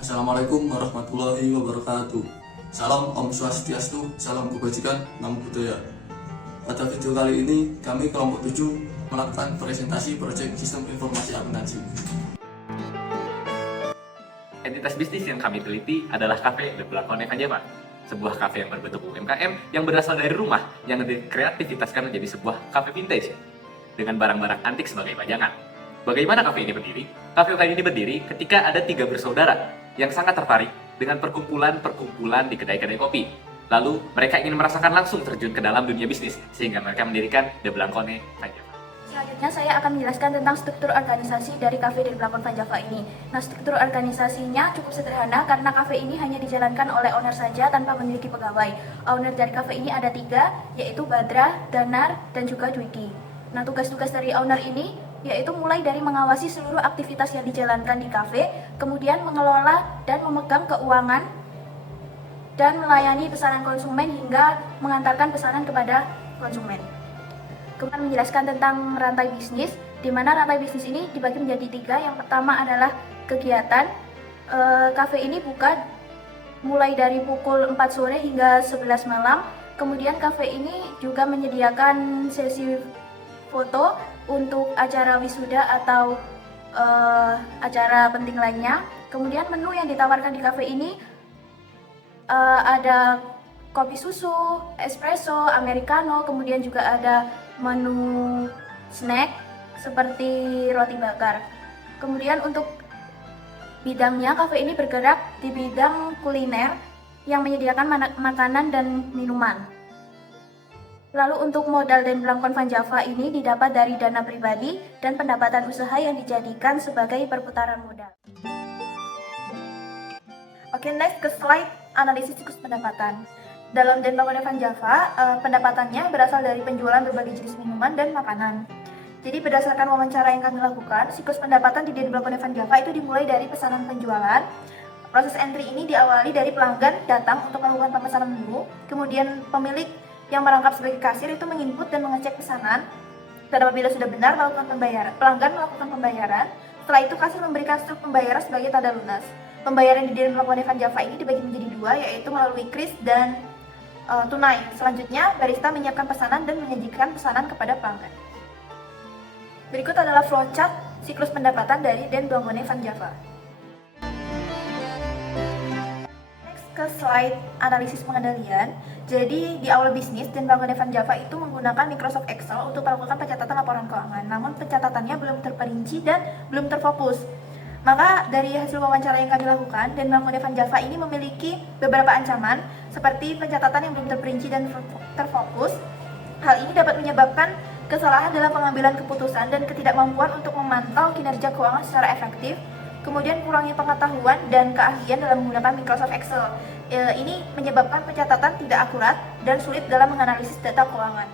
Assalamualaikum warahmatullahi wabarakatuh. Salam Om Swastiastu, salam kebajikan, namo buddhaya. Pada video kali ini, kami kelompok 7 melakukan presentasi proyek sistem informasi akuntansi. Entitas bisnis yang kami teliti adalah Cafe de Blancone Van Java, sebuah kafe yang berbentuk UMKM yang berasal dari rumah yang dikreativitaskan menjadi sebuah kafe vintage dengan barang-barang antik sebagai pajangan. Bagaimana kafe ini berdiri? Kafe ini berdiri ketika ada 3 bersaudara yang sangat tertarik dengan perkumpulan di kedai-kedai kopi. Lalu mereka ingin merasakan langsung terjun ke dalam dunia bisnis sehingga mereka mendirikan De Blancone Van Java. Selanjutnya saya akan menjelaskan tentang struktur organisasi dari Cafe De Blancone Van Java ini. Nah, struktur organisasinya cukup sederhana karena kafe ini hanya dijalankan oleh owner saja tanpa memiliki pegawai. Owner dari kafe ini ada 3, yaitu Badra, Danar, dan juga Dwiki. Nah, tugas-tugas dari owner ini yaitu mulai dari mengawasi seluruh aktivitas yang dijalankan di kafe, kemudian mengelola dan memegang keuangan, dan melayani pesanan konsumen hingga mengantarkan pesanan kepada konsumen. Kemudian menjelaskan tentang rantai bisnis, di mana rantai bisnis ini dibagi menjadi 3. Yang pertama adalah kegiatan. Kafe ini buka mulai dari pukul 4 sore hingga 11 malam. Kemudian kafe ini juga menyediakan sesi foto untuk acara wisuda atau acara penting lainnya. Kemudian menu yang ditawarkan di kafe ini ada kopi susu, espresso, americano, kemudian juga ada menu snack seperti roti bakar. Kemudian untuk bidangnya, kafe ini bergerak di bidang kuliner yang menyediakan makanan dan minuman. Lalu untuk modal De Blancone Van Java ini didapat dari dana pribadi dan pendapatan usaha yang dijadikan sebagai perputaran modal. Oke, next ke slide analisis siklus pendapatan. Dalam De Blancone Van Java, pendapatannya berasal dari penjualan berbagai jenis minuman dan makanan. Jadi berdasarkan wawancara yang kami lakukan, siklus pendapatan di De Blancone Van Java itu dimulai dari pesanan penjualan. Proses entry ini diawali dari pelanggan datang untuk melakukan pemesanan dulu, kemudian pemilik yang merangkap sebagai kasir itu menginput dan mengecek pesanan, dan apabila sudah benar melakukan pembayaran, pelanggan melakukan pembayaran. Setelah itu kasir memberikan struk pembayaran sebagai tanda lunas. Pembayaran di De Blancone Van Java ini dibagi menjadi 2, yaitu melalui kris dan tunai. Selanjutnya barista menyiapkan pesanan dan menyajikan pesanan kepada pelanggan. Berikut adalah flowchart siklus pendapatan dari De Blancone Van Java. Ke slide analisis pengendalian. Jadi di awal bisnis, De Blancone Van Java itu menggunakan Microsoft Excel untuk melakukan pencatatan laporan keuangan. Namun pencatatannya belum terperinci dan belum terfokus. Maka dari hasil wawancara yang kami lakukan, De Blancone Van Java ini memiliki beberapa ancaman seperti pencatatan yang belum terperinci dan terfokus. Hal ini dapat menyebabkan kesalahan dalam pengambilan keputusan dan ketidakmampuan untuk memantau kinerja keuangan secara efektif. Kemudian kurangnya pengetahuan dan keahlian dalam menggunakan Microsoft Excel. Ini menyebabkan pencatatan tidak akurat dan sulit dalam menganalisis data keuangan.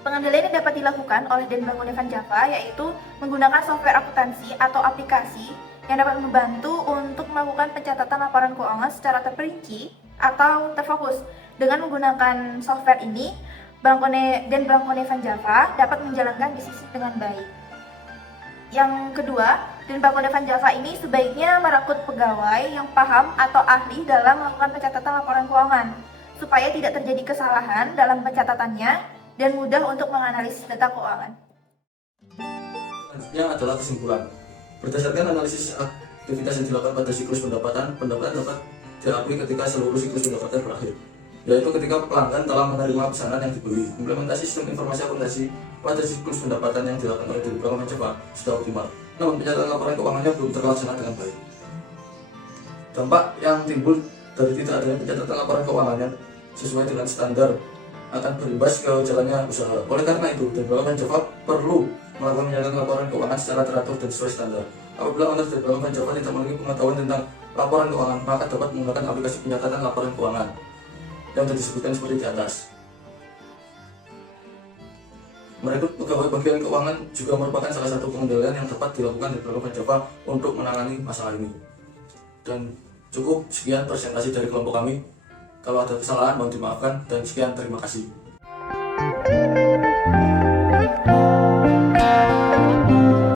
Pengendalian yang dapat dilakukan oleh De Blancone Van Java yaitu menggunakan software akuntansi atau aplikasi yang dapat membantu untuk melakukan pencatatan laporan keuangan secara terperinci atau terfokus. Dengan menggunakan software ini, De Blancone Van Java dapat menjalankan bisnis dengan baik. Yang kedua, De Blancone Van Java ini sebaiknya merekrut pegawai yang paham atau ahli dalam melakukan pencatatan laporan keuangan, supaya tidak terjadi kesalahan dalam pencatatannya dan mudah untuk menganalisis data keuangan. Selanjutnya adalah kesimpulan. Berdasarkan analisis aktivitas yang dilakukan pada siklus pendapatan dapat diakui ketika seluruh siklus pendapatan berakhir, yaitu ketika pelanggan telah menerima pesanan yang dibeli. Implementasi sistem informasi akuntansi pada siklus pendapatan yang dilakukan oleh De Blancone Van Java sudah optimal, namun pencatatan laporan keuangannya belum terlaksana dengan baik. Dampak yang timbul dari tidak adanya pencatatan laporan keuangannya sesuai dengan standar akan berimbas ke jalannya usaha. Oleh karena itu, De Blancone Van Java perlu melakukan pencatatan laporan keuangan secara teratur dan sesuai standar. Apabila owner De Blancone Van Java tidak memiliki pengetahuan tentang laporan keuangan, maka dapat menggunakan aplikasi pencatatan laporan keuangan yang sudah disebutkan seperti di atas. Merekrut pegawai bagian keuangan juga merupakan salah satu pengendalian yang dapat dilakukan De Blancone Van Java untuk menangani masalah ini. Dan cukup sekian presentasi dari kelompok kami. Kalau ada kesalahan mohon dimaafkan, dan sekian, terima kasih.